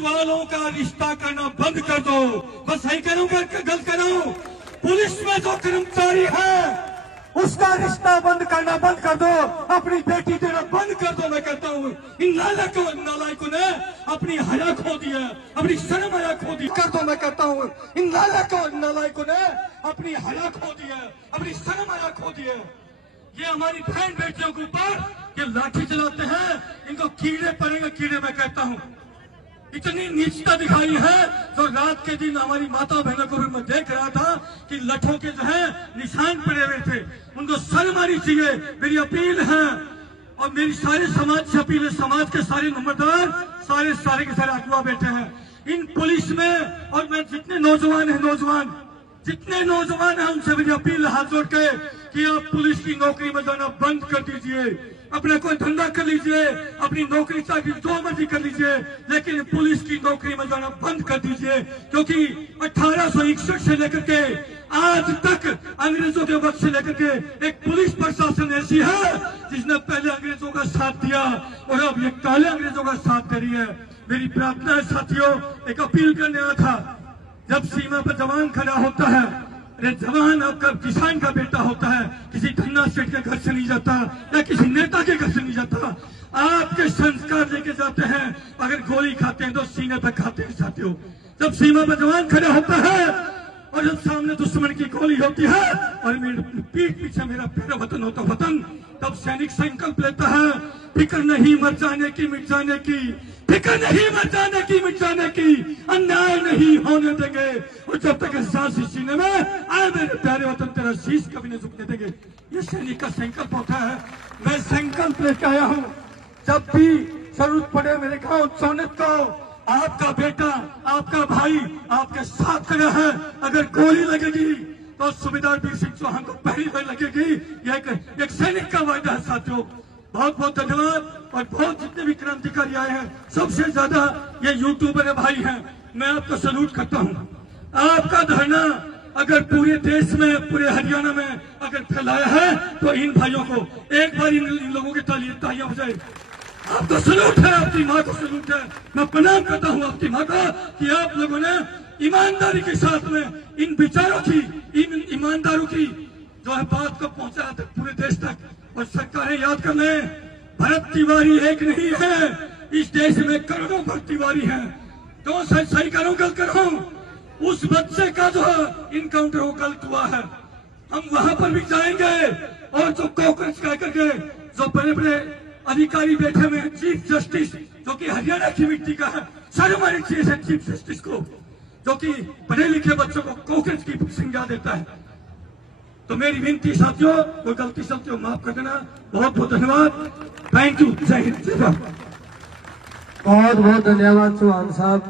वालों का रिश्ता करना बंद कर दो। बस सही करूंगा, गलत करो। पुलिस में जो कर्मचारी है उसका रिश्ता बंद करना बंद कर दो, अपनी बेटी देना बंद कर दो। मैं कहता हूँ इन नालायकों ने अपनी हया खो दी है, अपनी शर्म हया खो दी कर दो। मैं कहता हूँ इन नालायकों ने अपनी हया खो दी है, अपनी शर्म हया खो दी है। ये हमारी बहन बेटियों के ऊपर ये लाठी चलाते हैं, इनको कीड़े पड़ेंगे कीड़े। मैं कहता हूँ इतनी नीचता दिखाई है जो रात के दिन हमारी माता बहनों को भी मैं देख रहा था कि लठों के जो है निशान पड़े हुए थे, उनको शर्म आनी चाहिए। मेरी अपील है और मेरी सारे समाज से अपील है, समाज के सारे नंबरदार सारे के सारे अगवा बैठे हैं इन पुलिस में। और मैं जितने नौजवान हैं उनसे मेरी अपील हाथ जोड़ के कि आप पुलिस की नौकरी में जाना बंद कर दीजिए, अपना कोई धंधा कर लीजिए, अपनी नौकरी चाहे जो मर्जी कर लीजिए, लेकिन पुलिस की नौकरी में जाना बंद कर दीजिए। क्योंकि 1861 से लेकर के आज तक अंग्रेजों के वक्त से लेकर के एक पुलिस प्रशासन ऐसी है जिसने पहले अंग्रेजों का साथ दिया और अब ये काले अंग्रेजों का साथ दे रही है। मेरी प्रार्थना है साथियों, एक अपील करने आया था, जब सीमा पर जवान खड़ा होता है, अरे जवान आपका किसान का बेटा होता है, किसी धन्ना सेठ के घर से नहीं जाता या किसी नेता के घर से नहीं जाता। आपके संस्कार लेके जाते हैं। अगर गोली खाते हैं तो सीने पर खाते हैं साथियों। जब सीमा पर जवान खड़ा होता है और जब सामने दुश्मन की गोली होती है और मेरे पीठ पीछे मेरा प्यारा वतन होता वतन, तब सैनिक संकल्प लेता है, फिक्र नहीं मर जाने की मिट जाने की, फिक्र नहीं मर जाने की मिट जाने की, अन्याय नहीं होने देंगे। और जब तक सांस सीने में आए मेरे प्यारे वतन, तेरा शीश कभी नहीं झुकने देंगे। ये सैनिक का संकल्प होता है। मैं संकल्प लेके आया हूँ, जब भी जरूरत पड़े मेरे गांव चौनित को आपका बेटा आपका भाई आपके साथ खड़ा है। अगर गोली लगेगी तो सूबेदार वीर सिंह चौहान को पहली बार लगेगी। यह एक सैनिक का वायदा है साथियों। बहुत बहुत धन्यवाद। और बहुत जितने भी क्रांतिकारी आए हैं, सबसे ज्यादा ये यूट्यूबर भाई हैं, मैं आपको सैल्यूट करता हूँ। आपका धरना अगर पूरे देश में, पूरे हरियाणा में अगर फैलाया है तो इन भाइयों को एक बार इन लोगों की तालियां हो जाए। आपको सैल्यूट है, आपकी माँ को सैल्यूट है। मैं प्रणाम करता हूँ आपकी माँ को कि आप लोगों ने ईमानदारी के साथ में इन विचारों की, इन ईमानदारों की जो है बात को पहुंचाया तक पूरे देश तक। और सरकारें याद कर लें, भरत तिवारी एक नहीं है, इस देश में करोड़ों भरत तिवारी हैं। तो सही करो गलत करो, उस बच्चे का जो इनकाउंटर वो गलत हुआ है, हम वहां पर भी जाएंगे। और जो कॉकरोच कह करके जो बड़े बड़े अधिकारी बैठे हुए हैं, चीफ जस्टिस जो कि हरियाणा की मिट्टी का है, शर्म आनी चाहिए चीफ जस्टिस को, जो कि पढ़े लिखे बच्चों को कॉकरोच की संज्ञा देता है। तो मेरी विनती साथियों, कोई गलती सलती हो माफ कर देना। बहुत बहुत धन्यवाद। Thank you. जय हिंद, जय भारत। बहुत बहुत धन्यवाद चौहान साहब।